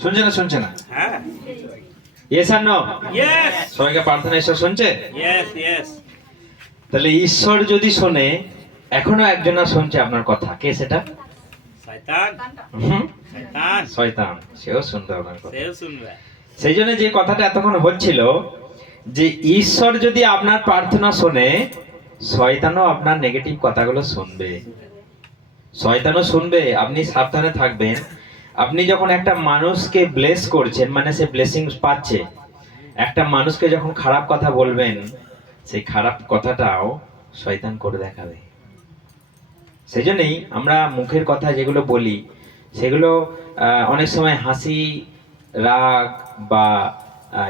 শুনছে না শুনছে না? হ্যাঁ, ইয়েস আর নো? ইয়েস, সবাইকে প্রার্থনা ঈশ্বর শুনছে? Yes, yes. তাহলে ঈশ্বর যদি শোনে, এখনো একজন শুনছে আপনার কথা, কে সেটা? শয়তান, হুম, শয়তান, শয়তান। সেও শুনবে আপনার কথা। সেও শুনবে। সেই জন্য যে কথাটা এতক্ষণ হচ্ছিল, যে ঈশ্বর যদি আপনার প্রার্থনা শোনে, শয়তানও আপনার নেগেটিভ কথাগুলো শুনবে। শয়তানও শুনবে, আপনি সাবধানে থাকবেন। আপনি যখন একটা মানুষকে ব্লেস করছেন, মানে সে ব্লেসিংস পাচ্ছে, একটা মানুষকে যখন খারাপ কথা বলবেন, সেই খারাপ কথাটাও শয়তান করে দেখাবে। সেই জন্যই আমরা মুখের কথা যেগুলো বলি, সেগুলো অনেক সময় হাসি, রাগ বা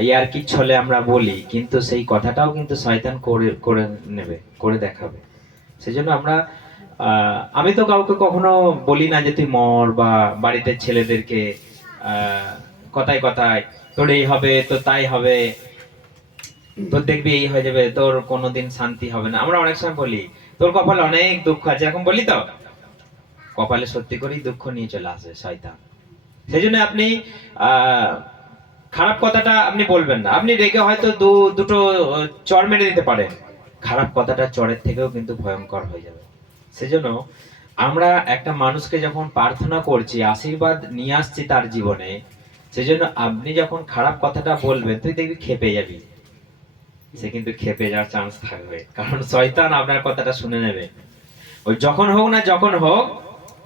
ইয়ার্কির ছলে আমরা বলি, কিন্তু সেই কথাটাও কিন্তু শয়তান করে করে নেবে, করে দেখাবে। সেই জন্য আমরা আমি তো কাউকে কখনো বলি না যে তুই মর, বা বাড়িতে ছেলেদেরকে কথায় কথায় তোর এই হবে, তো তাই হবে, তোর দেখবি এই হয়ে যাবে, তোর কোনোদিন শান্তি হবে না। আমরা অনেক সময় বলি তোর কপালে অনেক দুঃখ আছে, এখন বলি তো কপালে সত্যি করেই দুঃখ নিয়ে চলে আসে শয়তান। সেই জন্য আপনি আহ খারাপ কথাটা আপনি বলবেন না। আপনি রেগে হয়তো দুটো চড় মেরে দিতে পারেন, খারাপ কথাটা চড়ের থেকেও কিন্তু ভয়ঙ্কর হয়ে যাবে। সেজন্য আমরা একটা মানুষকে যখন প্রার্থনা করছি, আশীর্বাদ নিয়ে আসছি তার জীবনে, সেজন্য আপনি যখন খারাপ কথাটা বলবেন, তুই দেখবি ক্ষেপে যাবি। সে কিন্তু ক্ষেপে যাওয়ার চান্স থাকবে, কারণ শয়তান আপনার কথাটা শুনে নেবে। ওই যখন হোক না যখন হোক,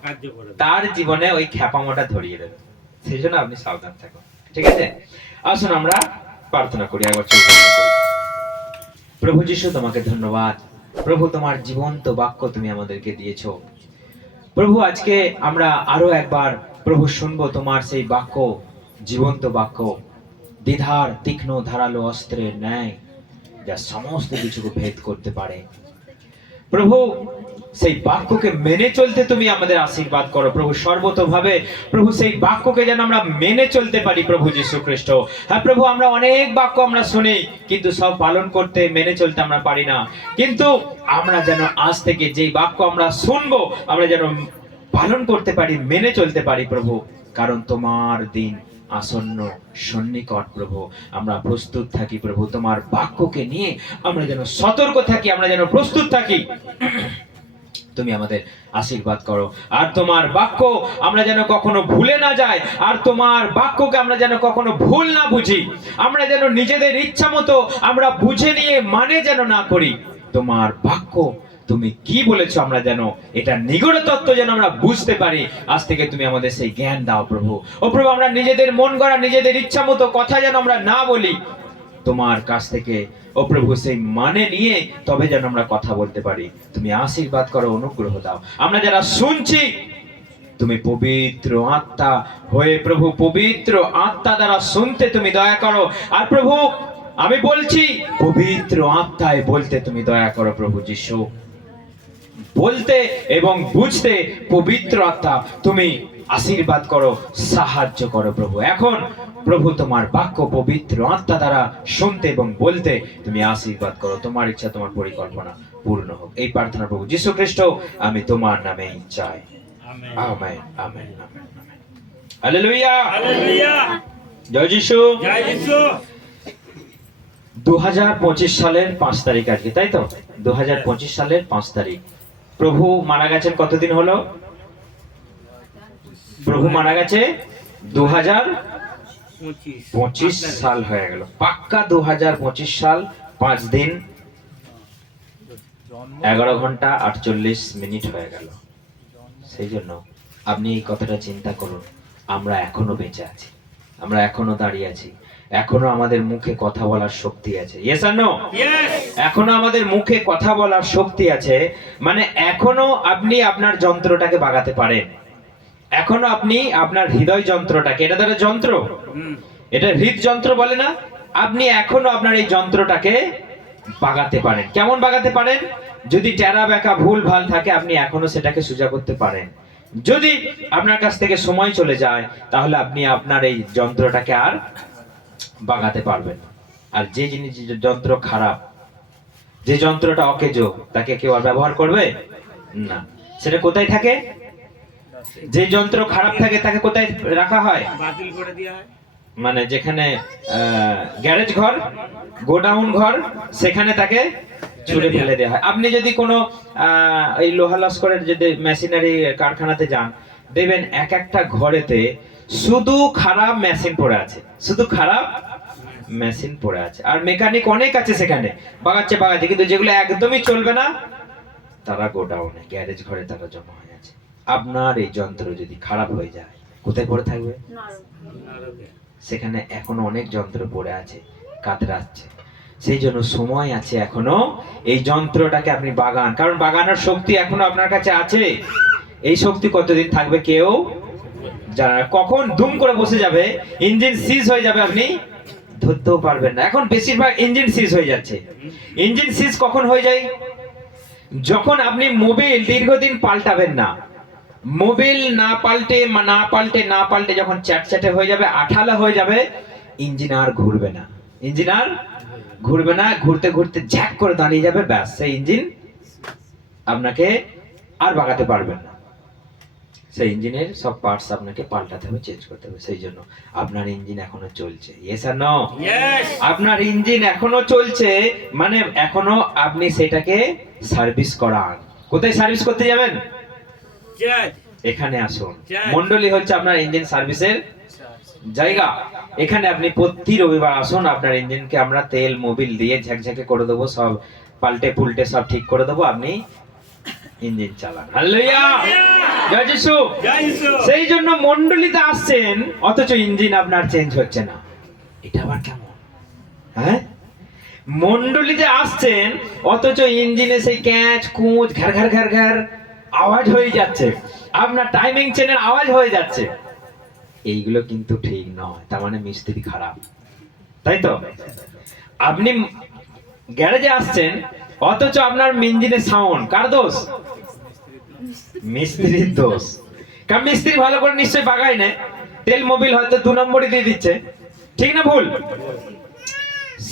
কার্য করে দেবে। তার জীবনে ওই খ্যাপামোটা ধরিয়ে দেবে। সেই জন্য আপনি সাবধান থাকুন, ঠিক আছে? আসুন আমরা প্রার্থনা করি, একবার চোখ বন্ধ করি। প্রভু যিশু, তোমাকে ধন্যবাদ। প্রভু, তোমার জীবন্ত বাক্য তুমি আমাদেরকে দিয়েছো। প্রভু, আজকে আমরা আরো একবার প্রভু শুনবো তোমার সেই বাক্য, জীবন্ত বাক্য, দ্বিধার তীক্ষ্ণ ধারালো অস্ত্রের ন্যায়, যা সমস্ত কিছুকে ভেদ করতে পারে। প্রভু, সেই বাক্যকে মেনে চলতে তুমি আমাদের আশীর্বাদ করো প্রভু, সর্বতভাবে। প্রভু, সেই বাক্যকে যেন আমরা মেনে চলতে পারি প্রভু যীশু খ্রিস্ট। হ্যাঁ প্রভু, আমরা অনেক বাক্য আমরা শুনি, কিন্তু সব পালন করতে, মেনে চলতে আমরা পারি না। কিন্তু আমরা যেন আজ থেকে যেই বাক্য আমরা শুনবো, আমরা যেন পালন করতে পারি, মেনে চলতে পারি প্রভু, কারণ তোমার দিন আসন্ন সন্নিকট প্রভু। আমরা প্রস্তুত থাকি প্রভু, তোমার বাক্যকে নিয়ে আমরা যেন সতর্ক থাকি, আমরা যেন প্রস্তুত থাকি। তুমি আমাদের আশীর্বাদ করো, আর তোমার বাক্য আমরা যেন কখনো ভুলে না যাই, আর তোমার বাক্যকে আমরা যেন কখনো ভুল না বুঝি, আমরা যেন নিজেদের ইচ্ছা মতো আমরা বুঝে নিয়ে মানে যেন না করি। তোমার বাক্য তুমি কি বলেছো আমরা যেন এটা নিগূঢ় তত্ত্ব যেন আমরা বুঝতে পারি। আজ থেকে তুমি আমাদের সেই জ্ঞান দাও প্রভু। ও প্রভু, আমরা নিজেদের মন গড়া, নিজেদের ইচ্ছা মতো কথা যেন আমরা না বলি, তোমার কাছ থেকে ও প্রভু সেই মানে নিয়ে তবে যেন আমরা কথা বলতে পারি। তুমি আশীর্বাদ করো, অনুগ্রহ দাও। আমরা যারা শুনছি, তুমি পবিত্র আত্মা হয়ে প্রভু, পবিত্র আত্মা দ্বারা শুনতে তুমি দয়া করো। আর প্রভু, আমি বলছি পবিত্র আত্মায় বলতে তুমি দয়া করো প্রভু যিশু। বলতে এবং বুঝতে পবিত্র আত্মা তুমি আশীর্বাদ করো, সাহায্য করো প্রভু। এখন প্রভু, তোমার বাক্য পবিত্র আত্মা দ্বারা শুনতে এবং বলতে তুমি আশীর্বাদ করো। তোমার ইচ্ছা, তোমার পরিকল্পনা পূর্ণ হোক, এই প্রার্থনা প্রভু যীশু খ্রিস্ট আমি তোমার নামেই চাই। Amen, amen, amen, amen, amen. Hallelujah, hallelujah, জয় যিশু। জয় যিশু। 2025 সালের 5 তারিখ আজকে, তাই তো? 2025 সালের 5 তারিখ। প্রভু মারা গেছেন কতদিন হলো? প্রভু মারা গেছে 2025 সাল হয়ে গেল, পাক্কা 2025 সাল 5 দিন 11 ঘন্টা 48 মিনিট হয়ে গেল। সেই জন্য আপনি এই কথাটা চিন্তা করুন, আমরা এখনো বেঁচে আছি, আমরা এখনো দাঁড়িয়ে আছি, এখনো আমাদের মুখে কথা বলার শক্তি আছে। ইয়েস আর নো? ইয়েস। এখনো আমাদের মুখে কথা বলার শক্তি আছে, মানে এখনো আপনি আপনার যন্ত্রটাকে বাগাতে পারেন। এখনো আপনি আপনার হৃদয় যন্ত্রটাকে, এটা ধরে যন্ত্র, এটা হৃদযন্ত্র বলে না, আপনি এখনো আপনার এই যন্ত্রটাকে বাগাতে পারেন। কেমন বাগাতে পারেন? যদি টেরা বেঁকা ভুল ভাল থাকে, আপনি এখনো সেটাকে সোজা করতে পারেন। যদি আপনার কাছ থেকে সময় চলে যায়, তাহলে আপনি আপনার এই যন্ত্রটাকে আর বাগাতে পারবেন না। আর যে জিনিস, যন্ত্র খারাপ, যে যন্ত্রটা অকেজো, তাকে কেউ আর ব্যবহার করবে না। সেটা কোথায় থাকে? যে যন্ত্র খারাপ থাকে তাকে কোথায় রাখা হয়? বাতিল করে দেওয়া হয়। মানে যেখানে গ্যারেজ ঘর, গোডাউন ঘর, সেখানে তাকে ছুড়ে ফেলে দেওয়া হয়। আপনি যদি কোনো এই লোহা লস্করের যদি মেশিনারি কারখানাতে যান, দেখবেন এক একটা ঘরেতে শুধু খারাপ মেশিন পড়ে আছে, শুধু খারাপ মেশিন পড়ে আছে। আর মেকানিক অনেক আছে সেখানে, বাগাচ্ছে, কিন্তু যেগুলো একদমই চলবে না তারা গোডাউনে, গ্যারেজ ঘরে তারা জমা হয়ে আছে। আপনার এই যন্ত্র যদি খারাপ হয়ে যায় কোথায় পড়ে থাকবে? নরকে। সেখানে এখনো অনেক যন্ত্র পড়ে আছে, কাতরাচ্ছে। সেই জন্য সময় আছে এখনো, এই যন্ত্রটাকে আপনি বাগান, কারণ বাগানোর শক্তি এখনো আপনার কাছে আছে। এই শক্তি কতদিন থাকবে কেউ জানে না। কখন দুম করে বসে যাবে, ইঞ্জিন সিজ হয়ে যাবে, আপনি ধরতেও পারবেন না। এখন বেশিরভাগ ইঞ্জিন সিজ হয়ে যাচ্ছে। ইঞ্জিন সিজ কখন হয়ে যায়? যখন আপনি মোবিল দীর্ঘদিন পাল্টাবেন না, মোবিল না পাল্টে যখন চ্যাটচ্যাটে হয়ে যাবে, আঠালা হয়ে যাবে, ইঞ্জিন আর ঘুরবে না, ঘুরতে ঘুরতে ঝ্যাক করে দাঁড়িয়ে যাবে, ব্যাস সেই ইঞ্জিন আপনাকে আর বাগাতে পারবেন না। সেই ইঞ্জিনের সব পার্টস আপনাকে পাল্টাতে হবে, চেঞ্জ করতে হবে। সেই জন্য আপনার ইঞ্জিন এখনো চলছে, ইয়েস আর নো? Yes! আপনার ইঞ্জিন এখনো চলছে, মানে এখনো আপনি সেটাকে সার্ভিস করান। কোথায় সার্ভিস করতে যাবেন? Church. এখানে আসুন। Church. মন্ডলী হচ্ছে আপনার ইঞ্জিন সার্ভিসের জায়গা। এখানে আপনি প্রতি রবিবার আসুন, আপনার ইঞ্জিনকে আমরা তেল মোবিল দিয়ে ঝাকঝাকে করে দেবো, সব পাল্টে পুল্টে সব ঠিক করে দেবো, আপনি ইঞ্জিন চালান। হালেলুয়া! জয় যিশু! জয় যিশু! সেই জন্য মন্ডলীতে আসছেন অথচ ইঞ্জিন আপনার চেঞ্জ হচ্ছে না, এটা আবার কেমন? হ্যাঁ, মন্ডলীতে আসছেন অথচ ইঞ্জিনে সেই ক্যাচ কুচ ঘ্যার ঘ্যার ঘ্যার ঘ্যার আওয়াজ হয়ে যাচ্ছে, আপনার টাইমিং চেনের আওয়াজ হয়ে যাচ্ছে। এইগুলো কিন্তু ঠিক নয়, তার মানে মিস্ত্রি খারাপ, তাই তো? আপনি গ্যারেজে আসছেন অথচ আপনার ইঞ্জিনের সাউন্ড, কার দোষ? মিস্ত্রির দোষ। কারণ মিস্ত্রি ভালো করে নিশ্চয়ই বাগায় না, তেল মোবিল হয়তো 2 নম্বরই দিয়ে দিচ্ছে, ঠিক না ভুল?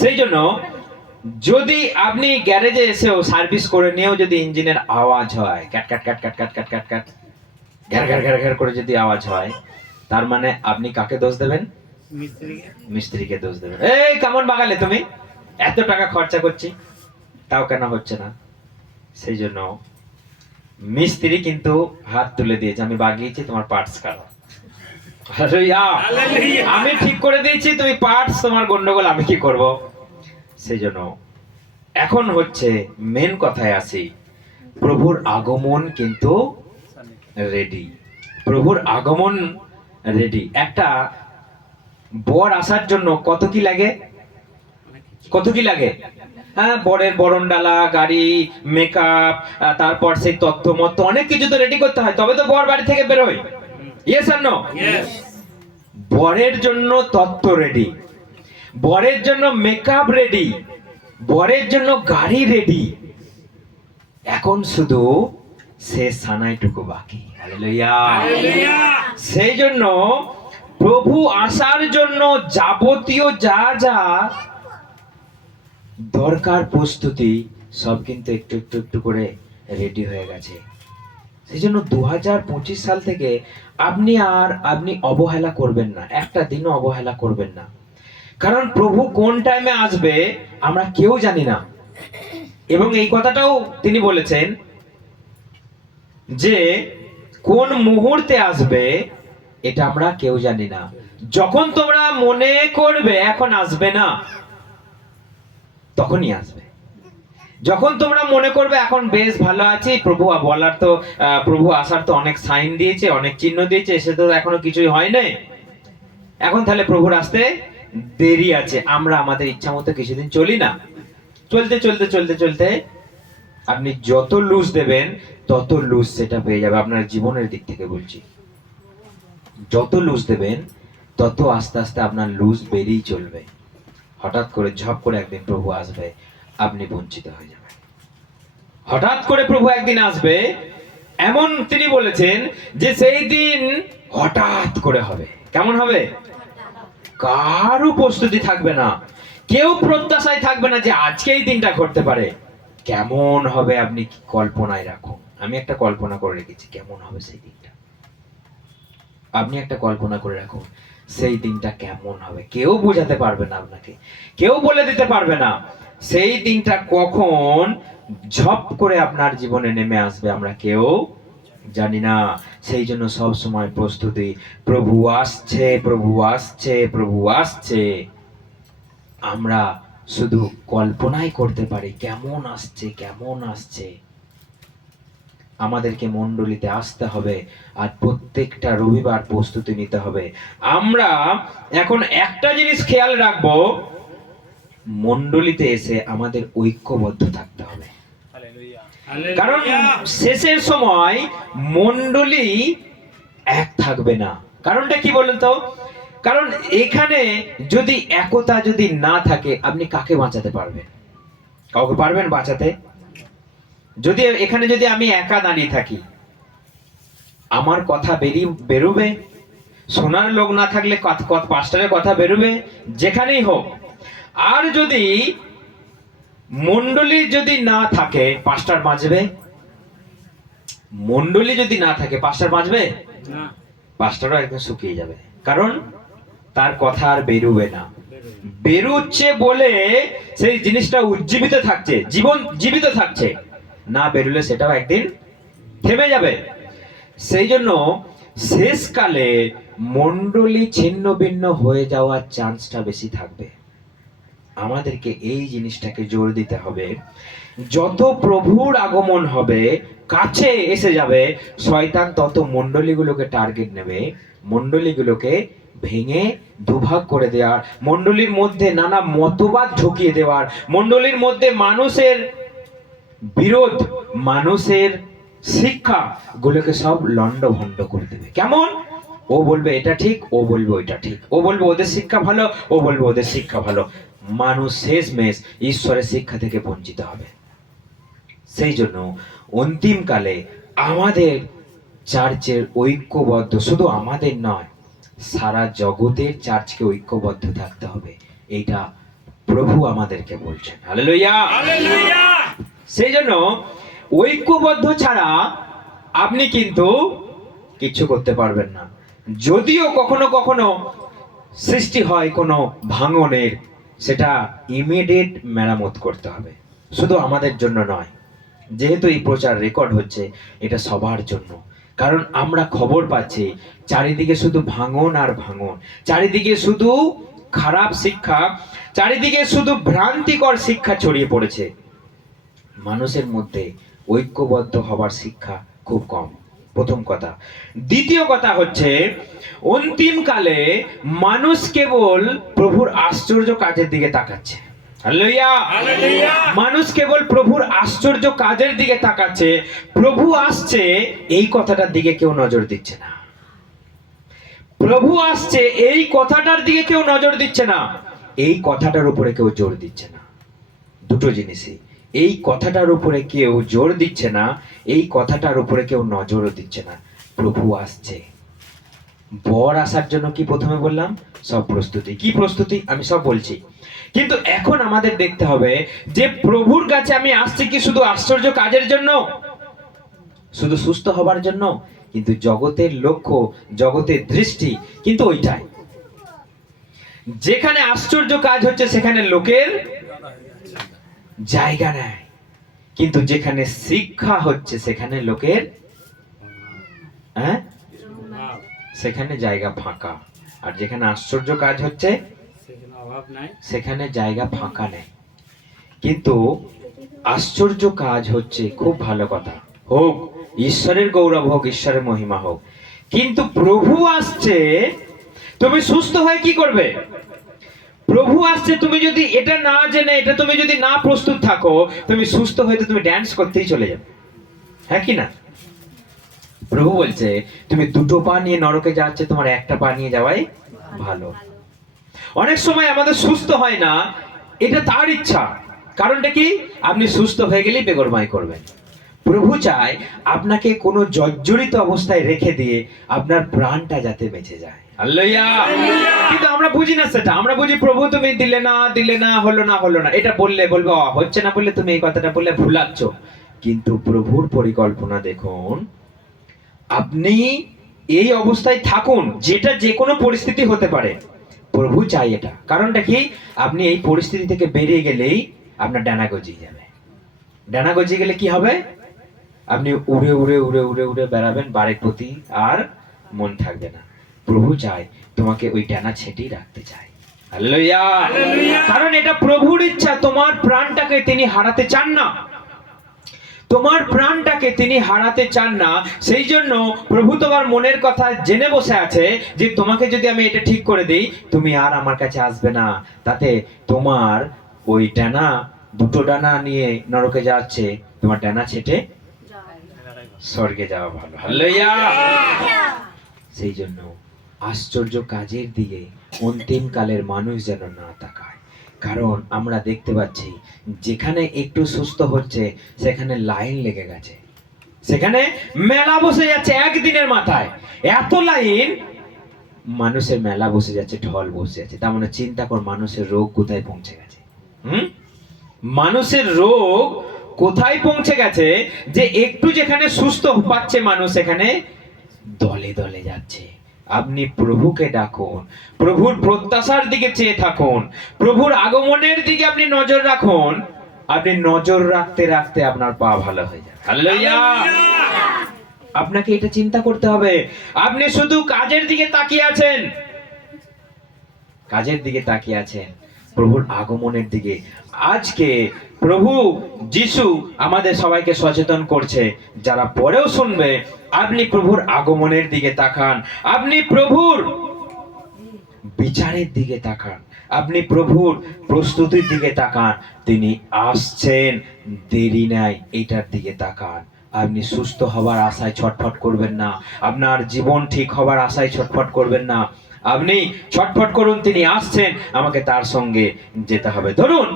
সেই জন্য যদি আপনি গ্যারেজে এসেও সার্ভিস করে নিয়েও যদি ইঞ্জিনের আওয়াজ হয়, ক্যাট ক্যাট ক্যাট ক্যাট ক্যাট ক্যাট ক্যাট ক্যাট ঘ্যার ঘ্যার ঘ্যার ঘ্যার করে যদি আওয়াজ হয়, তার মানে আপনি কাকে দোষ দেবেন? মিস্ত্রিকে। মিস্ত্রিকে দোষ দেবেন। এই কেমন বাগালে তুমি, এত টাকা খরচা করছি তাও কেন হচ্ছে না? সেই জন্য মিস্ত্রি কিন্তু হাত তুলে দিয়েছে, আমি বাগিয়েছি, তোমার পার্টস কারো, Hallelujah! আমি ঠিক করে দিয়েছি, তুমি পার্টস, তোমার গন্ডগোল আমি কি করব? সেই জন্য এখন হচ্ছে মেন কথায় আসি, প্রভুর আগমন কিন্তু রেডি, প্রভুর আগমন রেডি। একটা বর আসার জন্য কত কি লাগে? কত কি লাগে? হ্যাঁ, বরের বরণডালা, গাড়ি, মেকআপ, তারপর সেই তথ্য মত অনেক কিছু তো রেডি করতে হয়, তবে তো বর বাড়ি থেকে বেরোয়, ইয়েস আর নো? Yes! বরের জন্য তত্ত্ব রেডি, বরের জন্য মেকআপ রেডি, বরের জন্য গাড়ি রেডি, এখন শুধু শেষ সানাইটুকু বাকি। হালেলুয়া! Hallelujah! সেই জন্য প্রভু আসার জন্য যাবতীয় যা যা দরকার প্রস্তুতি সব কিন্তু একটু একটু একটু করে রেডি হয়ে গেছে। সেই জন্য 2025 সাল থেকে আপনি অবহেলা করবেন না, একটা দিনও অবহেলা করবেন না, কারণ প্রভু কোন টাইমে আসবে আমরা কেউ জানি না। এবং এই কথাটাও তিনি বলেছেন যে কোন মুহূর্তে আসবে এটা আমরা কেউ জানি না। যখন তোমরা মনে করবে এখন আসবে না, তখনই আসবে। যখন তোমরা মনে করবে এখন বেশ ভালো আছি, প্রভু বলার তো প্রভু আসার তো অনেক সাইন দিয়েছে, অনেক চিহ্ন দিয়েছে, সে তো এখনো কিছুই হয় নাই, এখন তাহলে প্রভুর আসতে দেরি আছে, আমরা আমাদের ইচ্ছা মতো কিছুদিন চলি না। চলতে চলতে চলতে চলতে আপনি যত লুজ দেবেন তত লুজ সেটা পেয়ে যাবে। আপনার জীবনের দিক থেকে বলছি, যত লুজ দেবেন তত আস্তে আস্তে আপনার লুজ বেরিয়ে চলবে। হঠাৎ করে ঝপ করে একদিন প্রভু আসবে, আপনি বঞ্চিত হয়ে যাবেন। হঠাৎ করে প্রভু একদিন আসবে, এমন তিনি বলেছেন যে সেই দিন হঠাৎ করে হবে। কেমন হবে? কারো প্রস্তুতি থাকবে না, কেউ প্রত্যাশায় থাকবে না যে আজকে এই দিনটা ঘটতে পারে। কেমন হবে আপনি কল্পনায় রাখুন, আমি একটা কল্পনা করে রেখেছি কেমন হবে সেই দিনটা। আপনি একটা কল্পনা করে রাখুন সেই দিনটা কেমন হবে। কেউ বোঝাতে পারবে না আপনাকে, কেউ বলে দিতে পারবে না সেই দিনটা কখন ঝপ করে আপনার জীবনে নেমে আসবে, আমরা কেউ জানি না। সেই জন্য সব সময় প্রস্তুতি, প্রভু আসছে, প্রভু আসছে, প্রভু আসছে। আমরা শুধু কল্পনাই করতে পারি কেমন আসছে, কেমন আসছে। আমাদেরকে মণ্ডলীতে আসতে হবে আর প্রত্যেকটা রবিবার প্রস্তুতি নিতে হবে। আমরা এখন একটা জিনিস খেয়াল রাখবো, মণ্ডলীতে এসে আমাদের ঐক্যবদ্ধ থাকতে হবে। কারণ শেষের সময় মণ্ডলী এক থাকবে না। কারণটা কি বলেন তো? কারণ এখানে যদি একতা যদি না থাকে, আপনি কাকে বাঁচাতে পারবেন? কাউকে পারবেন বাঁচাতে? যদি এখানে যদি আমি একা দাঁড়িয়ে থাকি, আমার কথা বেরোবে? শোনার লোক না থাকলে পাস্টারের কথা বেরোবে যেখানেই হোক। আর যদি মণ্ডলী যদি না থাকে, পাস্টার বাঁচবে? মণ্ডলী যদি না থাকে, পাস্টার বাঁচবে না, পাস্টারও একদম শুকিয়ে যাবে। কারণ তার কথা আর বেরোবে না। বেরোচ্ছে বলে সেই জিনিসটা উজ্জীবিত থাকছে, জীবন জীবিত থাকছে। না বেরোলে সেটাও একদিন থেমে যাবে। সেই জন্য শেষকালে মণ্ডলী ছিন্ন ভিন্ন হয়ে যাওয়ার চান্সটা বেশি থাকবে। আমাদেরকে এই জিনিসটাকে জোর দিতে হবে। যত প্রভুর আগমন হবে, কাছে এসে যাবে, শয়তান তত মণ্ডলীগুলোকে টার্গেট নেবে, মণ্ডলীগুলোকে ভেঙে দুভাগ করে দেওয়ার, মণ্ডলীর মধ্যে নানা মতবাদ ঢুকিয়ে দেওয়ার, মণ্ডলীর মধ্যে মানুষের বিরোধ, মানুষের শিক্ষা গুলোকে সব লন্ডভন্ড করে দেবে। কেমন? ও বলবে এটা ঠিক, ও বলবে ওইটা ঠিক, ও বলবে ওদের শিক্ষা ভালো, ও বলবে ওদের শিক্ষা ভালো। মানুষ শেষমেশ ঈশ্বরের শিক্ষা থেকে বঞ্চিত হবে। সেই জন্য অন্তিমকালে আমাদের চার্চের ঐক্যবদ্ধ, শুধু আমাদের নয়, সারা জগতের চার্চকে ঐক্যবদ্ধ থাকতে হবে। এইটা প্রভু আমাদেরকে বলছেন। Hallelujah, hallelujah. সেই জন্য ঐক্যবদ্ধ ছাড়া আপনি কিন্তু কিছু করতে পারবেন না। যদিও কখনো কখনো সৃষ্টি হয় কোনো ভাঙনের, সেটা ইমিডিয়েট মেরামত করতে হবে, শুধু আমাদের জন্য নয়। যেহেতু এই প্রচার রেকর্ড হচ্ছে, এটা সবার জন্য। কারণ আমরা খবর পাচ্ছি চারিদিকে শুধু ভাঙন আর ভাঙন, চারিদিকে শুধু খারাপ শিক্ষা, চারিদিকে শুধু ভ্রান্তিকর শিক্ষা ছড়িয়ে পড়েছে। মানুষের মধ্যে ঐক্যবদ্ধ হবার শিক্ষা খুব কম, প্রথম কথা। দ্বিতীয় কথা হচ্ছে, অন্তিমকালে মানুষ কেবল প্রভুর আশ্চর্য কাজের দিকে তাকাচ্ছে। Hallelujah, hallelujah. মানুষ কেবল প্রভুর আশ্চর্য কাজের দিকে তাকাচ্ছে। প্রভু আসছে এই কথাটার দিকে কেউ নজর দিচ্ছে না। প্রভু আসছে এই কথাটার দিকে কেউ নজর দিচ্ছে না, এই কথাটার উপরে কেউ জোর দিচ্ছে না। দুটো জিনিসই, এই কথাটার উপরে কেউ জোর দিচ্ছে না, এই কথাটার উপরে কেউ নজরও দিচ্ছে না। প্রভু আসছে। বর আসার জন্য কি প্রথমে বললাম? সব প্রস্তুতি। কি প্রস্তুতি আমি সব বলছি, কিন্তু এখন আমাদের দেখতে হবে যে প্রভুর কাছে আমি আসছি কি শুধু আশ্চর্য কাজের জন্য, শুধু সুস্থ হবার জন্য? কিন্তু জগতের লক্ষ্য, জগতের দৃষ্টি কিন্তু ওইটাই। যেখানে আশ্চর্য কাজ হচ্ছে সেখানে লোকের জায়গা নেয়, কিন্তু যেখানে শিক্ষা হচ্ছে সেখানে লোকের সেখানে জায়গা ফাঁকা। আর যেখানে আশ্চর্য কাজ হচ্ছে সেখানে অভাব নাই, সেখানে জায়গা ফাঁকা নেই। কিন্তু আশ্চর্য কাজ হচ্ছে, খুব ভালো কথা, হোক, ঈশ্বরের গৌরব হোক, ঈশ্বরের মহিমা হোক। কিন্তু প্রভু আসছে, তুমি সুস্থ হয়ে কি করবে? প্রভু আসছে, তুমি যদি এটা না জেনে, এটা তুমি যদি না প্রস্তুত থাকো, তুমি সুস্থ হয়ে তুমি ড্যান্স করতেই চলে যাবে। হ্যাঁ কি না? প্রভু বলছে তুমি দুটো পা নিয়ে নরকে যাচ্ছে, তোমার একটা পা নিয়ে যাওয়াই ভালো। অনেক সময় আমাদের সুস্থ হয় না, এটা তার ইচ্ছা। কারণটা কি? আপনি সুস্থ হয়ে গেলেই বেগরমাই করবেন। প্রভু চায় আপনাকে কোনো জর্জরিত অবস্থায় রেখে দিয়ে আপনার প্রাণটা যাতে বেঁচে যায়। হালেলুয়া। কিন্তু আমরা বুঝি না সেটা। আমরা বুঝি প্রভু তুমি দিলে না, হলো না, এটা বললে বলবো হচ্ছে না, বললে তুমি এই কথাটা বললে ভুলাচ্ছ। কিন্তু প্রভুর পরিকল্পনা দেখুন, আপনি এই অবস্থায় থাকুন, যেটা যে কোনো পরিস্থিতি হতে পারে। প্রভু চাই এটা। কারণটা কি? আপনি এই পরিস্থিতি থেকে বেরিয়ে গেলেই আপনার ডানা গজিয়ে যাবে। ডানা গজিয়ে গেলে কি হবে? আপনি উড়ে উড়ে উড়ে উড়ে উড়ে বেড়াবেন, বাড়ির প্রতি আর মন থাকবে না। প্রভু চায় তোমাকে ওই ডানা ছেটেই রাখতে চায়। হালেলুয়া! হালেলুয়া! কারণ এটা প্রভুর ইচ্ছা, তোমার প্রাণটাকে তিনি হারাতে চান না। তোমার প্রাণটাকে তিনি হারাতে চান না। সেই জন্য প্রভু তোমার মনের কথা জেনে বসে আছে যে তোমাকে যদি আমি এটা ঠিক করে দিই, তুমি আর আমার কাছে আসবে না। তাতে তোমার ওই ডানা, দুটো ডানা নিয়ে নরকে যাচ্ছে, তোমার ডানা ছেটে স্বর্গে যাওয়া ভালো। হালেলুয়া! সেই জন্য আশ্চর্য কাজের দিকে অন্তিম কালের মানুষ যেন না তাকায়। কারণ আমরা দেখতে পাচ্ছি যেখানে একটু সুস্থ হচ্ছে সেখানে লাইন লেগে গেছে, সেখানে মেলা বসে যাচ্ছে একদিনের মাথায়। এত লাইন, মানুষের মেলা বসে যাচ্ছে, ঢল বসে যাচ্ছে। তার মানে চিন্তা কর মানুষের রোগ কোথায় পৌঁছে গেছে। মানুষের রোগ কোথায় পৌঁছে গেছে যে একটু যেখানে সুস্থ পাচ্ছে মানুষ সেখানে দলে দলে যাচ্ছে। আপনি প্রভুকে ডাকুন, প্রভুর প্রত্যাশার দিকে চেয়ে থাকুন, প্রভুর আগমনের দিকে আপনি নজর রাখুন। আপনি নজর রাখতে রাখতে আপনার পা ভালো হয়ে যাবে। হালেলুয়া! আপনাকে এটা চিন্তা করতে হবে। আপনি শুধু কাজের দিকে তাকিয়ে আছেন, কাজের দিকে তাকিয়ে আছেন, প্রভুর আগমনের দিকে। আজকে প্রভু যিশু আমাদের সবাইকে সচেতন করছে, যারা পরেও শুনবে, আপনি প্রভুর আগমনের দিকে তাকান, আপনি প্রভুর বিচারের দিকে তাকান, আপনি প্রভুর প্রস্তুতির দিকে তাকান। তিনি আসছেন, দেরি নাই, এটার দিকে তাকান। আপনি সুস্থ হবার আশায় ছটফট করবেন না, আপনার জীবন ঠিক হবার আশায় ছটফট করবেন না। আপনি ছটফট করুন, তিনি আসছেন, আমাকে তার সঙ্গে যেতে হবে। ধরুন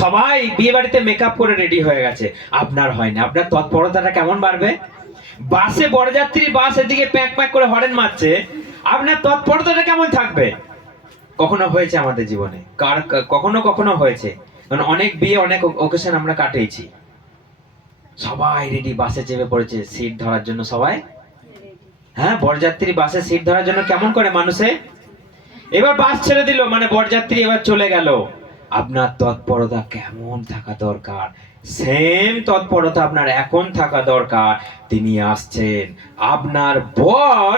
সবাই বিয়ে বাড়িতে মেকআপ করে রেডি হয়ে গেছে, আপনার হয়নি, আপনার তৎপরতাটা কেমন বাড়বে? বাসে বরযাত্রী বাস এদিকে প্যাক প্যাক করে হরেন মারছে, আপনার তৎপরতাটা কেমন থাকবে? কখনো হয়েছে আমাদের জীবনে, কখনো কখনো হয়েছে। কারণ অনেক বিয়ে, অনেক ওকেশন আমরা কাটিয়েছি। সবাই রেডি, বাসে চেপে পড়েছে সিট ধরার জন্য সবাই। হ্যাঁ, বরযাত্রী বাসে সিট ধরার জন্য কেমন করে মানুষে। এবার বাস ছেড়ে দিল, মানে বরযাত্রী এবার চলে গেল। আপনার তৎপরতা কেমন থাকা দরকার? সেম তৎপরতা আপনার এখন থাকা দরকার। তিনি আসছেন, আপনার বর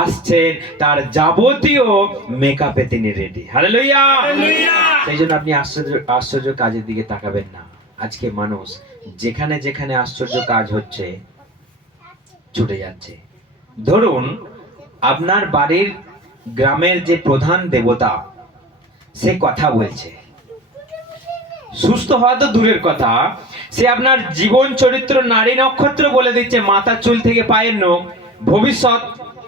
আসছেন, তার যাবতীয় মেকআপে তিনি রেডি। হালেলুয়া! সেই জন্য আপনি আশ্চর্য আশ্চর্য কাজের দিকে তাকাবেন না। আজকে মানুষ যেখানে যেখানে আশ্চর্য কাজ হচ্ছে ছুটে যাচ্ছে। ধরুন আপনার বাড়ির গ্রামের যে প্রধান দেবতা, সে কথা বলছে, সুস্থ হওয়া তো দূরের কথা, সে আপনার জীবন চরিত্র নারী নক্ষত্র বলে দিচ্ছে, মাথার চুল থেকে পায়ের নখ, ভবিষ্যৎ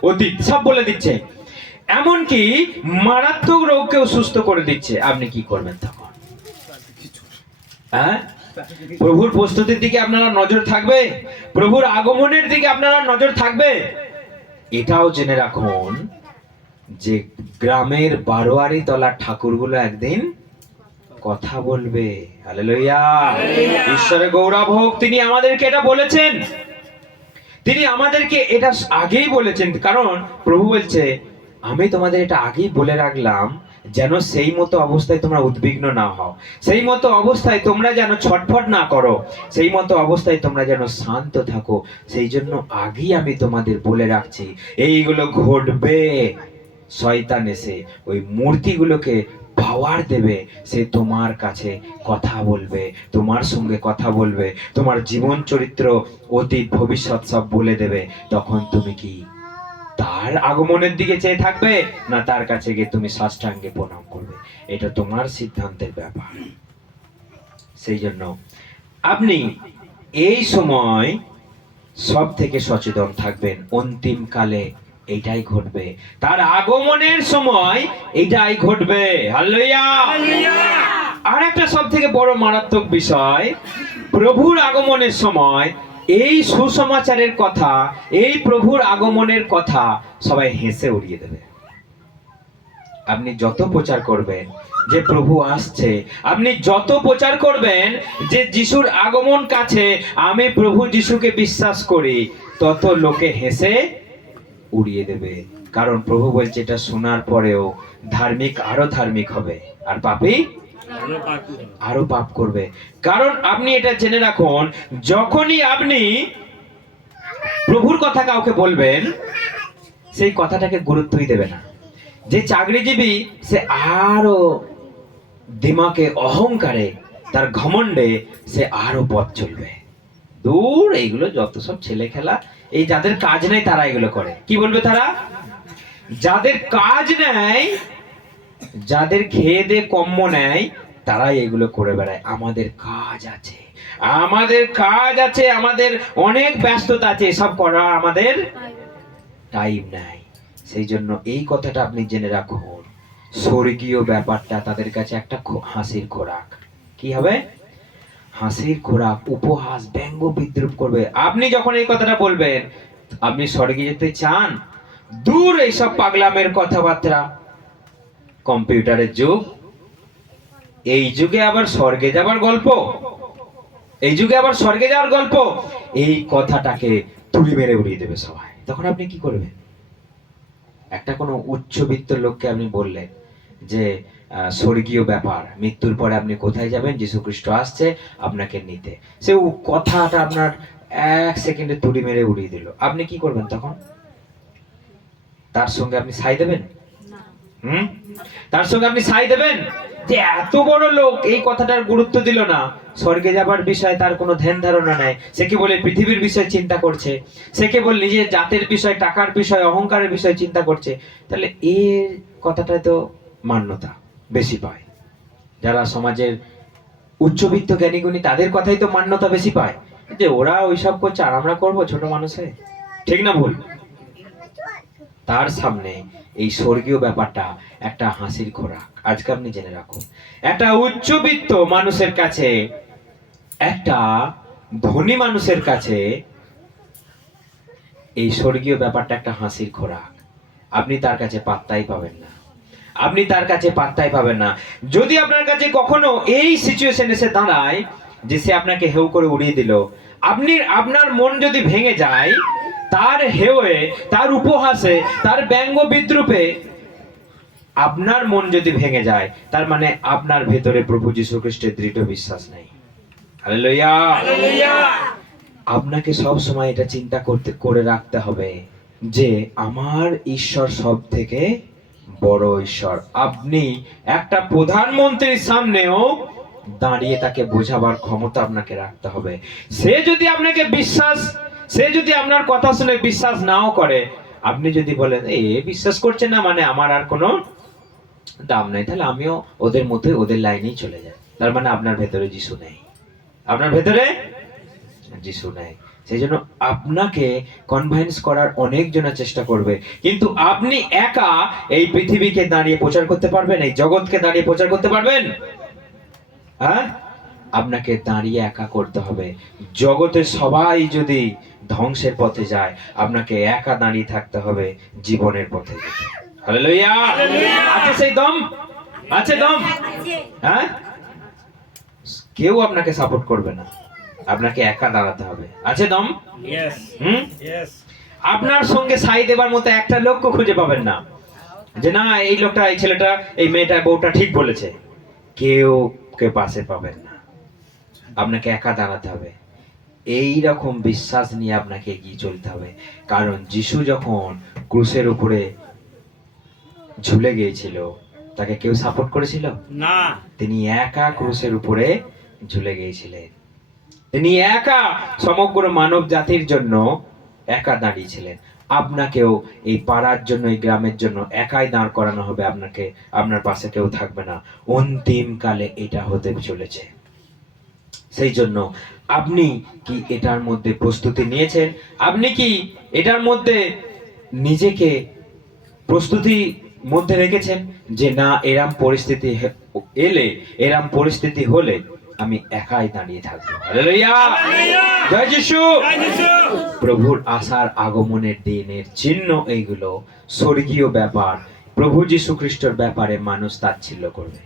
অতীত সব বলে দিচ্ছে। এমনকি মারাত্মক রোগকেও সুস্থ করে দিচ্ছে। আপনি কি করবেন তখন? হ্যাঁ, প্রভুর প্রস্তুতির দিকে আপনারা নজর থাকবে, প্রভুর আগমনের দিকে আপনারা নজর থাকবে। এটাও জেনে রাখুন যে গ্রামের বারোয়ারি তলার ঠাকুরগুলো একদিন কথা বলবে। হালেলুয়া! ঈশ্বরের গৌরব হোক। তিনি আমাদেরকে এটা বলেছেন, তিনি আমাদেরকে এটা আগেই বলেছেন। কারণ প্রভু বলছে, আমি তোমাদের এটা আগেই বলে রাখলাম যেন সেই মতো অবস্থায় তোমরা উদ্বিগ্ন না হও, সেই মতো অবস্থায় তোমরা যেন ছটফট না করো, সেই মতো অবস্থায় তোমরা যেন শান্ত থাকো। সেই জন্য আগেই আমি তোমাদের বলে রাখছি এইগুলো ঘটবে। শয়তান এসে ওই মূর্তিগুলোকে পাওয়ার দেবে, সে তোমার কাছে কথা বলবে, তোমার সঙ্গে কথা বলবে, তোমার জীবন চরিত্র অতীত ভবিষ্যৎ সব বলে দেবে। তখন তুমি কি তার আগমনের দিকে চেয়ে থাকবে, না তার কাছে গিয়ে তুমি সাষ্টাঙ্গে প্রণাম করবে? এটা তোমার সিদ্ধান্তের ব্যাপার। সেই জন্য আপনি এই সময় সব থেকে সচেতন থাকবেন। অন্তিম কালে এইটাই ঘটবে, তার আগমনের সময় এইটাই ঘটবে। হালেলুয়া! আর একটা সব থেকে বড় মারাত্মক বিষয়, প্রভুর আগমনের সময় এই সুসমাচারের কথা, এই প্রভুর আগমনের কথা সবাই হেসে উড়িয়ে দেবে। আপনি যত প্রচার করবেন যে প্রভু আসছে, আপনি যত প্রচার করবেন যে যিশুর আগমন কাছে, আমি প্রভু যিশুকে বিশ্বাস করি, তত লোকে হেসে উড়িয়ে দেবে। কারণ প্রভু বলছে এটা শোনার পরেও ধার্মিক আরো ধার্মিক হবে, আর পাপী আরো পাপী হবে। আরো পাপ করবে। কারণ আপনি এটা জেনে রাখুন, যখনই আপনি প্রভুর কথা কাউকে বলবেন, সেই কথাটাকে গুরুত্বই দেবে না। যে চাকরিজীবী সে আরো দিমাকে, অহংকারে, তার ঘমণ্ডে সে আরো পথ চলবে। দূর, এইগুলো যত সব ছেলে খেলা, এই যাদের কাজ নেই তারা এগুলো করে। কি বলবে তারা? যাদের কাজ নেই, যাদের খেয়ে দে কম্ম নেয়, তারাই এগুলো করে বেড়ায়। আমাদের কাজ আছে, আমাদের কাজ আছে, আমাদের অনেক ব্যস্ততা আছে, সব করা আমাদের টাইম নাই। সেই জন্য এই কথাটা আপনি জেনে রাখুন, স্বর্গীয় ব্যাপারটা তাদের কাছে একটা হাসির খোরাক। কি হবে? হাসির খোরাক, উপহাস, ব্যঙ্গ বিদ্রুপ করবে। আপনি যখন এই কথাটা বলবেন, আপনি স্বর্গে যেতে চান? দূর এইসব পাগলামের কথাবার্তা। কম্পিউটারের যুগ, এই যুগে আবার স্বর্গে যাবার গল্প, এই যুগে আবার স্বর্গে যাওয়ার গল্প, এই কথাটাকে তুলি মেরে উড়িয়ে দেবে সবাই। তখন আপনি কি করবেন? একটা কোনো উচ্চবিত্ত লোককে আপনি বললেন যে স্বর্গীয় ব্যাপার, মৃত্যুর পরে আপনি কোথায় যাবেন, যীশু খ্রিস্ট আসছে আপনাকে নিতে, সে কথাটা আপনার এক সেকেন্ডে তুলি মেরে উড়িয়ে দিল। আপনি কি করবেন তখন? তার সঙ্গে আপনি সাই দেবেন? তার সঙ্গে আপনি সাই দেবেন যে এত বড় লোক এই কথাটার গুরুত্ব দিল না, স্বর্গে যাবার বিষয়ে তার কোনো ধ্যান ধারণা নাই, সে কেবল পৃথিবীর বিষয়ে চিন্তা করছে, সে কেবল নিজের জাতের বিষয়, টাকার বিষয়, অহংকারের বিষয়ে চিন্তা করছে। তাহলে এর কথাটাই তো মান্যতা বেশি পায়। যারা সমাজের উচ্চবিত্ত জ্ঞানীগুণী, তাদের কথাই তো মান্যতা বেশি পায়, যে ওরা ওইসব করছে আর আমরা করবো ছোট মানুষে। ঠিক না ভুল? তার সামনে এই স্বর্গীয় ব্যাপারটা একটা হাসির খোরাক। আজকে আপনি জেনে রাখুন, একটা উচ্চবিত্ত মানুষের কাছে, একটা ধনী মানুষের কাছে এই স্বর্গীয় ব্যাপারটা একটা হাসির খোরাক। আপনি তার কাছে পাত্তাই পাবেন না, আপনি তার কাছে পাত্তাই পাবেন না। যদি আপনার কাছে কখনো এই সিচুয়েশন এসে দাঁড়ায় যে সে আপনাকে হেউ করে উড়িয়ে দিল, আপনি, আপনার মন যদি ভেঙে যায় তার হেউয়ে, তার উপহাসে, তার ব্যঙ্গ বিদ্রুপে, আপনার মন যদি ভেঙে যায়, তার মানে আপনার ভেতরে প্রভু যীশু খ্রিস্টের দৃঢ় বিশ্বাস নেই। হালেলুয়া! হালেলুয়া! আপনাকে সব সময় এটা চিন্তা করে রাখতে হবে যে আমার ঈশ্বর সব থেকে বড় ঈশ্বর। আপনি একটা প্রধানমন্ত্রীর সামনেও দাঁড়িয়ে তাকে বোঝাবার ক্ষমতা আপনাকে রাখতে হবে। সে যদি আপনাকে বিশ্বাস, সে যদি আপনার কথা শুনে বিশ্বাস নাও করে, আপনি যদি বলেন এ বিশ্বাস করছে না মানে আমার আর কোনো দাম নেই, তাহলে আমিও ওদের মধ্যে, ওদের লাইনেই চলে যাই। তার মানে আপনার ভেতরে যিশু নেই, আপনার ভেতরে যিশু নেই। সেই জন্য আপনাকে কনভিন্স করার অনেক জনের চেষ্টা করবে, কিন্তু আপনি একা এই পৃথিবীকে দাঁড়িয়ে প্রচার করতে পারবেন? এই জগৎকে দাঁড়িয়ে প্রচার করতে পারবেন? হ্যাঁ, আপনাকে দাঁড়িয়ে একা করতে হবে। জগতের সবাই যদি ধ্বংসের পথে যায়, আপনাকে একা দাঁড়িয়ে থাকতে হবে জীবনের পথে যেতে। হালেলুয়া! আছে সেই দম? আছে দম? হ্যাঁ, কেউ আপনাকে সাপোর্ট করবে না, আপনাকে একা দাঁড়াতে হবে। আছে দম? ইয়েস, হুম? ইয়েস। আপনার সঙ্গে সাই দেবার মতো একটা লোককে খুঁজে পাবেন না যে না এই লোকটা, এই ছেলেটা, এই মেয়েটা, বউটা ঠিক বলেছে। কেউ কে পাশে পাবেন না, আপনাকে একা দাঁড়াতে হবে। এই রকম বিশ্বাস নিয়ে আপনাকে এগিয়ে চলতে হবে। কারণ যিশু যখন ক্রুশের উপরে ঝুলে গিয়েছিল, তাকে কেউ সাপোর্ট করেছিল না। তিনি একা ক্রুশের উপরে ঝুলে গিয়েছিলেন। তিনি একা সমগ্র মানব জাতির জন্য একা দাঁড়িয়েছিলেন। আপনাকেও এই পাড়ার জন্য, এই গ্রামের জন্য একাই দাঁড় করানো হবে। আপনাকে, আপনার পাশে কেউ থাকবে না। অন্তিম কালে এটা হতে চলেছে। সেই জন্য আপনি কি এটার মধ্যে প্রস্তুতি নিয়েছেন? আপনি কি এটার মধ্যে নিজেকে প্রস্তুতি মধ্যে রেখেছেন যে না এরম পরিস্থিতি এলে, এরম পরিস্থিতি হলে আমি একাই দাঁড়িয়ে থাকবো? হালেলুয়া! জয় যিশু! জয় যিশু! প্রভুর আসার আগমনের দিনের চিহ্ন এইগুলো, স্বর্গীয় ব্যাপার। প্রভু যীশু খ্রিস্টের ব্যাপারে মানুষ তাচ্ছিল্য করবে।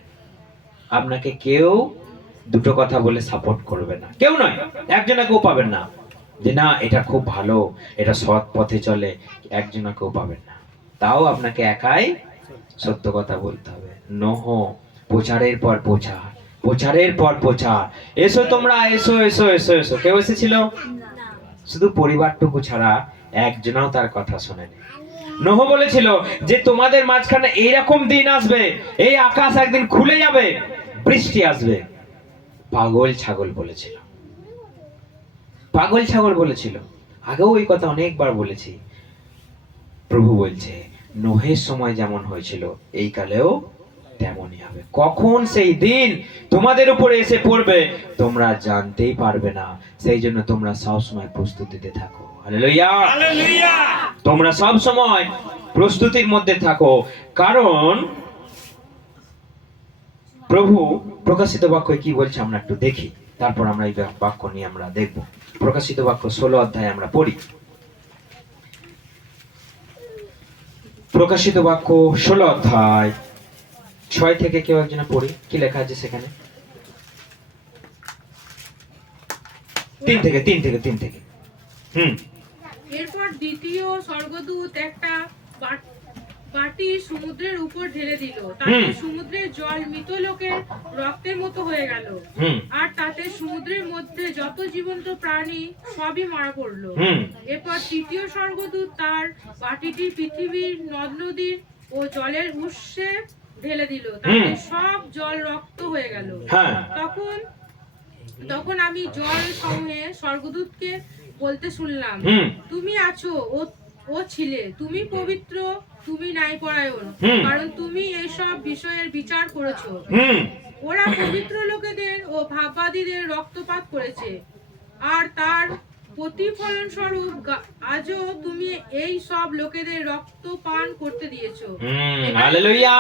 আপনাকে কেউ দুটো কথা বলে সাপোর্ট করবে না, কেউ নয়, একজনকেও পাবেন না। যে না এটা খুব ভালো, এটা সৎ পথে চলে, একজনকেও পাবেন না। তাও আপনাকে একাই সত্য কথা বলতে হবে। নোহ প্রচারের পর প্রচার, প্রচারের পর প্রচার, এসো তোমরা, এসো এসো এসো এসো, কেউ এসেছিল? শুধু পরিবারটুকু ছাড়া একজনও তার কথা শোনেনি। নোহ বলেছিল যে তোমাদের মাঝখানে এইরকম দিন আসবে, এই আকাশ একদিন খুলে যাবে, বৃষ্টি আসবে। পাগল ছাগল বলেছিল, পাগল ছাগল বলেছিল। আগেও এই কথা অনেকবার বলেছি। প্রভু বলছে নোহের সময় যেমন হয়েছিল এই কালেও তেমনই হবে। কখন সেই দিন তোমাদের উপরে এসে পড়বে তোমরা জানতেই পারবে না। সেই জন্য তোমরা সব সময় প্রস্তুতিতে থাকো। Hallelujah, hallelujah. তোমরা সব সময় প্রস্তুতির মধ্যে থাকো, কারণ প্রভু প্রকাশিত বাক্যে কি বলছে আমরা একটু দেখি, তারপর আমরা এই বাক্য নিয়ে আমরা দেখব। প্রকাশিত বাক্য 16 অধ্যায় আমরা পড়ি। প্রকাশিত বাক্য 16 অধ্যায় 6 থেকে কেউ একজন পড়ি, কি লেখা আছে সেখানে? 3 থেকে। এরপর দ্বিতীয় স্বর্গদূত একটা বাটি সমুদ্রের উপর ঢেলে দিল, তাতে সমুদ্রের জল মৃত লোকের রক্তের মতো হয়ে গেল, আর তাতে সমুদ্রের মধ্যে যত জীবন্ত প্রাণী সবই মারা পড়লো। এরপর তৃতীয় স্বর্গদূত তার বাটিটি পৃথিবীর নদ নদী ও জলের উৎসে ঢেলে দিল, তাতে সব জল রক্ত হয়ে গেল। তখন আমি জল সমূহে স্বর্গদূতকে বলতে শুনলাম, তুমি আছো ও ছিলে, তুমি পবিত্র, তুমি ন্যায়পরায়ণ, কারণ তুমি এইসব বিষয়ের বিচার করেছো। ওরা পবিত্র লোকেদের ও ভাববাদীদের রক্তপাত করেছে, আর তার প্রতিফলন স্বরূপ আজও তুমি এই সব লোকেদের রক্ত পান করতে দিয়েছো। হালেলুয়া।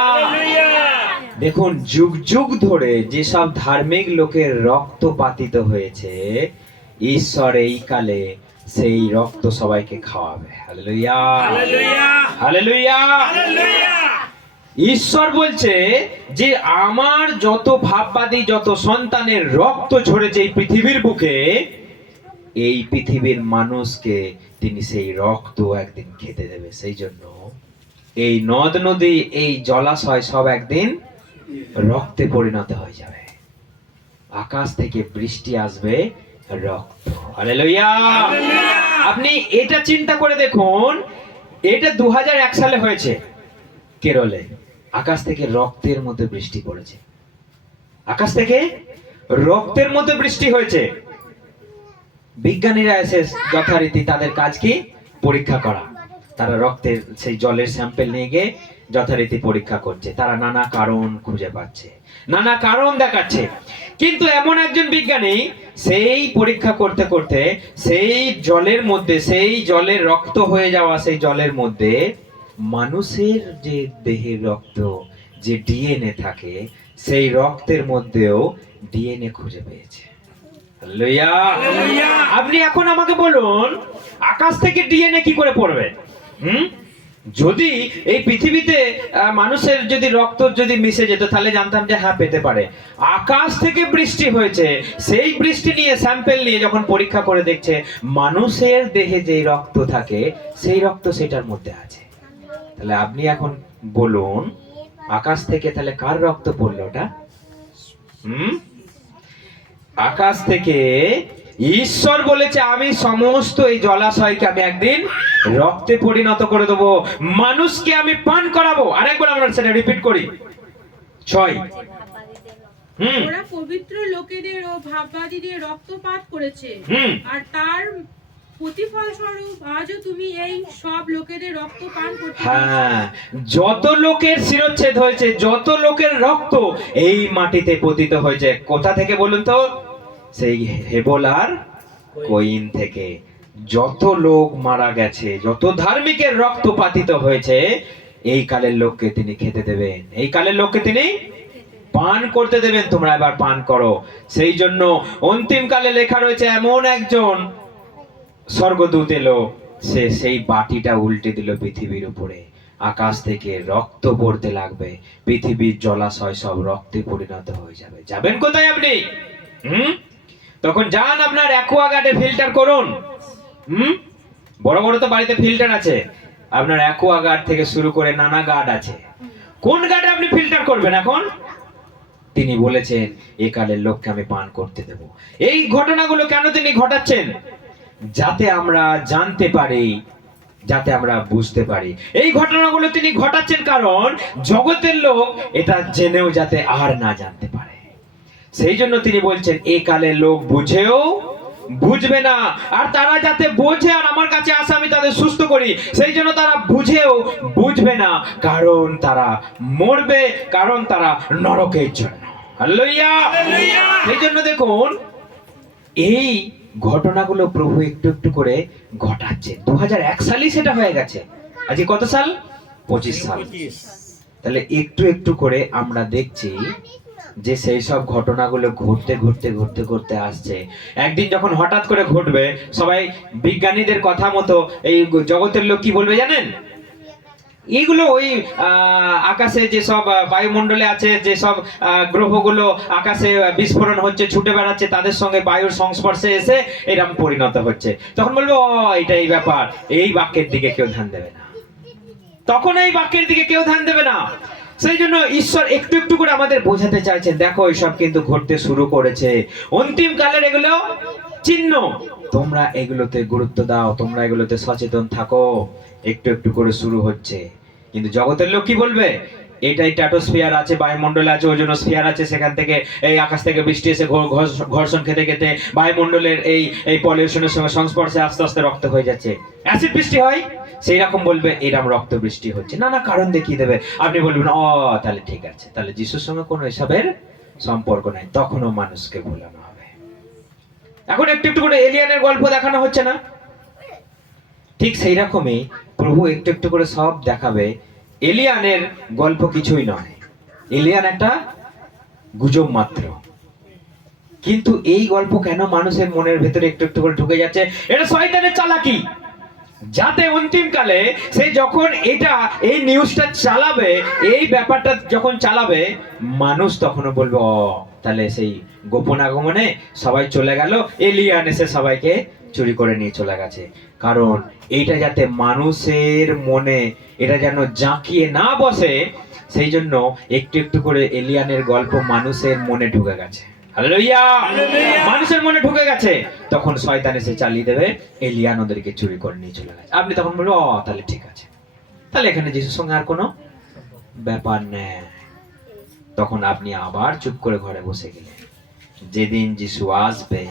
দেখুন, যুগ যুগ ধরে যেসব ধার্মিক লোকের রক্ত পাতিত হয়েছে, ঈশ্বর এই কালে সেই রক্ত সবাইকে খাওয়াবে। Hallelujah, hallelujah, hallelujah. ঈশ্বর বলছে যে আমার যত ভাববাদী, যত সন্তানের রক্ত ঝরেছে এই পৃথিবীর বুকে, এই পৃথিবীর মানুষকে তিনি সেই রক্ত একদিন খেতে দেবে। সেই জন্য এই নদ নদী, এই জলাশয় সব একদিন রক্তে পরিণত হয়ে যাবে। আকাশ থেকে বৃষ্টি আসবে রক্ত। হালেলুয়া। আপনি এটা চিন্তা করে দেখুন, এটা 2001 সালে হয়েছে কেরলে। আকাশ থেকে রক্তের মধ্যে বৃষ্টি পড়েছে, আকাশ থেকে রক্তের মধ্যে বৃষ্টি হয়েছে। বিজ্ঞানীরা এসে যথারীতি তাদের কাজ কি? পরীক্ষা করা। তারা রক্তের সেই জলের স্যাম্পেল নিয়ে গিয়ে যথারীতি পরীক্ষা করছে। তারা নানা কারণ খুঁজে পাচ্ছে, নানা কারণ দেখাচ্ছে। কিন্তু এমন একজন বিজ্ঞানী সেই পরীক্ষা করতে করতে সেই জলের মধ্যে, সেই জলের রক্ত হয়ে যাওয়া সেই জলের মধ্যে মানুষের যে দেহের রক্ত, যে ডিএনএ থাকে, সেই রক্তের মধ্যেও ডিএনএ খুঁজে পেয়েছে। হালেলুয়া। আপনি এখন আমাকে বলুন, আকাশ থেকে ডিএনএ কি করে পড়বে? যদি এই পৃথিবীতে মানুষের যদি রক্ত যদি মিশে যেত তাহলে জানতাম যে হ্যাঁ পেতে পারে। আকাশ থেকে বৃষ্টি হয়েছে, সেই বৃষ্টি নিয়ে স্যাম্পেল নিয়ে যখন পরীক্ষা করে দেখছে মানুষের দেহে যে রক্ত থাকে সেই রক্ত সেটার মধ্যে আছে। তাহলে আপনি এখন বলুন, আকাশ থেকে তাহলে কার রক্ত পড়লো ওটা? আকাশ থেকে ঈশ্বর বলেছে আমি সমস্ত এই জলাশয়কে আমি একদিন রক্তে পরিণত করে দেবো, মানুষকে আমি পান করাবো। আরেকবার আমরা সেটা রিপিট করি। 6। ওরা পবিত্র লোকেদের ও ভাববাদীদের রক্তপাত করেছে, আর তার প্রতিফল স্বরূপ আজও তুমি এই সব লোকেদের রক্ত পান করতে দিয়েছো। হ্যাঁ, যত লোকের শিরচ্ছেদ হয়েছে, যত লোকের রক্ত এই মাটিতে পতিত হয়েছে, কোথা থেকে বলুন তো? সেই হেবল আর কইন থেকে। যত লোক মারা গেছে, যত ধার্মিকের রক্ত পাতিত হয়েছে, এই কালের লোককে তিনি খেতে দেবেন, এই কালের লোককে তিনি পান করতে দেবেন। তোমরা এবার পান করো। সেই জন্য অন্তিম কালে লেখা রয়েছে এমন একজন স্বর্গদূত এলো, সে সেই বাটিটা উল্টে দিল পৃথিবীর উপরে। আকাশ থেকে রক্ত পড়তে লাগবে, পৃথিবীর জলাশয় সব রক্তে পরিণত হয়ে যাবে। যাবেন কোথায় আপনি? তখন যান আপনার অ্যাকোয়াগার্ডে ফিল্টার করুন। বড় বড় তো বাড়িতে ফিল্টার আছে, আপনার অ্যাকোয়াগার্ড থেকে শুরু করে নানা গার্ড আছে। কোন গার্ডে আপনি ফিল্টার করবেন এখন? তিনি বলেছেন এ কালের লোককে আমি পান করতে দেব। এই ঘটনাগুলো কেন তিনি ঘটাচ্ছেন? যাতে আমরা জানতে পারি, যাতে আমরা বুঝতে পারি। এই ঘটনাগুলো তিনি ঘটাচ্ছেন কারণ জগতের লোক এটা জেনেও যাতে আর না জানতে পারে। সেই জন্য তিনি বলছেন এ কালের লোক বুঝেও বুঝবে না, আর তারা যাতে বোঝে আর আমার কাছে আসে আমি তাদের সুস্থ করি, সেই জন্য তারা বুঝেও বুঝবে না, কারণ তারা মরবে, কারণ তারা নরকের জন্য। হালেলুয়া! সেই জন্য দেখুন এই ঘটনাগুলো প্রভু একটু একটু করে ঘটাচ্ছে। 2001 সালেই সেটা হয়ে গেছে। আজকে কত সাল? 25 সাল। তাহলে একটু একটু করে আমরা দেখছি যে সেই সব ঘটনাগুলো ঘটতে ঘটতে ঘটতে ঘটতে আসছে। একদিন যখন হঠাৎ করে ঘটবে, সবাই বিজ্ঞানীদের কথা মতো এই জগতের লোক কি বলবে জানেন? এইগুলো ওই আকাশে যে সব বায়ুমণ্ডলে আছে, যে সব গ্রহগুলো আকাশে বিস্ফোরণ হচ্ছে, ছুটে বেড়াচ্ছে, তাদের সঙ্গে বায়ুর সংস্পর্শে এসে এরকম পরিণত হচ্ছে। তখন বলবো এটা এই ব্যাপার, এই বাক্যের দিকে কেউ ধ্যান দেবে না। তখন এই বাক্যের দিকে কেউ ধ্যান দেবে না। সেই জন্য ঈশ্বর একটু একটু করে আমাদের বোঝাতে চাইছেন, দেখো এইসব কিন্তু ঘটতে শুরু করেছে, অন্তিম কালের এগুলো চিহ্ন, তোমরা এগুলোতে গুরুত্ব দাও, তোমরা এগুলোতে সচেতন থাকো। একটু একটু করে শুরু হচ্ছে। কিন্তু জগতের লোক কি বলবে? এটাই ট্র্যাটোস্ফিয়ার আছে, বায়ুমণ্ডলে আছে, ওজোনোস্ফিয়ার আছে, সেখান থেকে এই আকাশ থেকে বৃষ্টি এসে ঘর্ষণ খেতে খেতে বায়ুমণ্ডলের এই পলিউশনের সঙ্গে সংস্পর্শে আস্তে আস্তে রক্ত হয়ে যাচ্ছে, অ্যাসিড বৃষ্টি হয়। সেই রকম বলবে এরকম রক্ত বৃষ্টি হচ্ছে, নানা কারণ দেখিয়ে দেবে। আপনি বলবেন ও তাহলে ঠিক আছে, তাহলে যিশুর সঙ্গে কোনো এসবের সম্পর্ক নাই। তখনও মানুষকে ভুলানো হবে। এখন একটু একটু করে এলিয়ানের গল্প দেখানো হচ্ছে না? ঠিক সেই রকমই প্রভু একটু একটু করে সব দেখাবে। এলিয়ানের গল্প কিছুই নয়, এলিয়ান একটা গুজব মাত্র। কিন্তু এই গল্প কেন মানুষের মনের ভেতরে একটু একটু করে ঢুকে যাচ্ছে? এটা শয়তানের চালাকি, যাতে অন্তিমকালে সে যখন এই নিউজটা চালাবে, এই ব্যাপারটা যখন চালাবে, মানুষ তখনও বলবে ও তাহলে সেই গোপন আগমনে সবাই চলে গেল, এলিয়ান এসে সবাইকে চুরি করে নিয়ে চলে গেছে। কারণ এইটা যাতে মানুষের মনে এটা যেন জাঁকিয়ে না বসে, সেই জন্য একটু একটু করে এলিয়ানের গল্প মানুষের মনে ঢুকে গেছে। হালেলুয়া! মানুষের মনে ঢুকে গেছে। তখন শয়তান এসে চালিয়ে দেবে, এলিয়ান ওদেরকে চুরি করে নিয়ে চলে গেছে। আপনি তখন বলবেন ও তাহলে ঠিক আছে, তাহলে এখানে যিশুর সঙ্গে আর কোনো ব্যাপার নেই। তখন আপনি আবার চুপ করে ঘরে বসে গেলেন। যেদিন যিশু আসবে,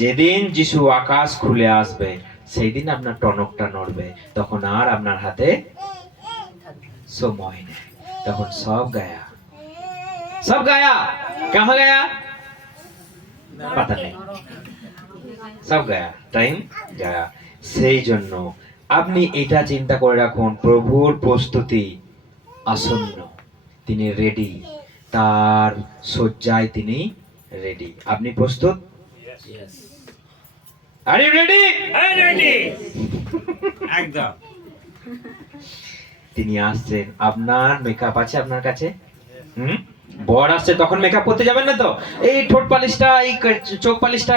যেদিন যিশু আকাশ খুলে আসবে, সেই দিন আপনার টনকটা নড়বে। তখন আর আপনার হাতে সময় নেই। তখন সব গায়া, সব গায়া, কাহা গায়া পাতা নেই, সব গায়া, টাইম গায়া। সেই জন্য আপনি এটা চিন্তা করে রাখুন, প্রভুর প্রস্তুতি আসন্ন, তিনি রেডি, তার শয্যায় তিনি রেডি। আপনি প্রস্তুত? Are you ready? একদম। তিনি আসছেন। আপনার মেকআপ আছে আপনার কাছে? বর আসছে, তখন মেকআপ করতে যাবেন না তো? এই ঠোঁট পালিশটা, এই চোখ পালিশটা,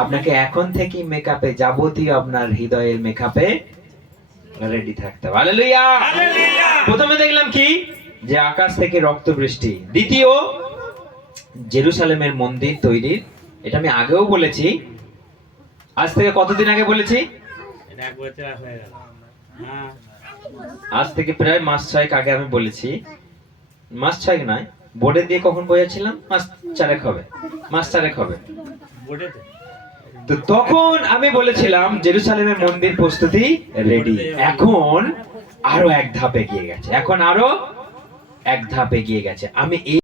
আপনাকে এখন থেকেই মেকআপে, যাবতীয় আপনার হৃদয়ের মেকআপে রেডি থাকতে হবে। হালেলুয়া! প্রথমে দেখলাম কি, যে আকাশ থেকে রক্ত বৃষ্টি। দ্বিতীয়, জেরুসালেমের মন্দির তৈরির, এটা আমি আগেও বলেছি। আজ থেকে কতদিন আগে বলেছি? এক বছর হয়ে গেল। হ্যাঁ, আজ থেকে প্রায় মাস 6 আগে আমি বলেছি। মাস 6 নয়, বোর্ডে দিয়ে কখন বোঝাচ্ছিলাম? মাস 4 হবে, মাস 4 হবে। বোটেতে তো তখন আমি বলেছিলাম জেরুসালেমের মন্দির প্রস্তুতি রেডি। এখন আরো এক ধাপ এগিয়ে গেছে, এখন আরো এক ধাপ এগিয়ে গেছে। আমি এই